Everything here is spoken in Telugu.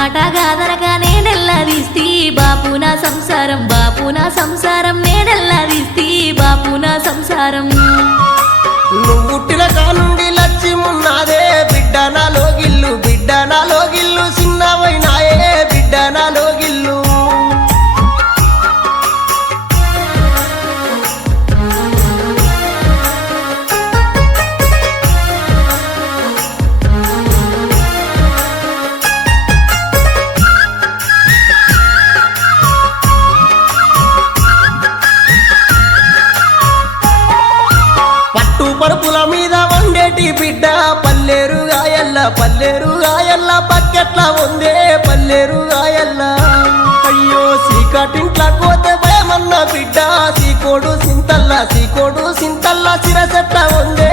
మాట గాదనగా నేనెల్లదీస్తి బాపు నా సంసారం, బాపు నా సంసారం, నేనెల్లదీస్తి బాపు నా సంసారం. నువ్వు పుట్టిన కానుండి లచ్చిమున్నాదే బిడ్డ నాలో గిల్లు, బిడ్డ నాలో గిల్లు, చిన్నవైనాయే బిడ్డ నాలో గిల్లు. పరుపుల మీద వండేటి బిడ్డ పల్లేరుగాయల్ల, పల్లేరుగాయల్ల పక్కెట్ల ఉందే పల్లేరుగాయల్ల. అయ్యో సీకటింట్ల కోతే భయమన్న బిడ్డ సీకోడు సింతల్ల, సీకోడు సింతల్ల సిరసెట్ల ఉందే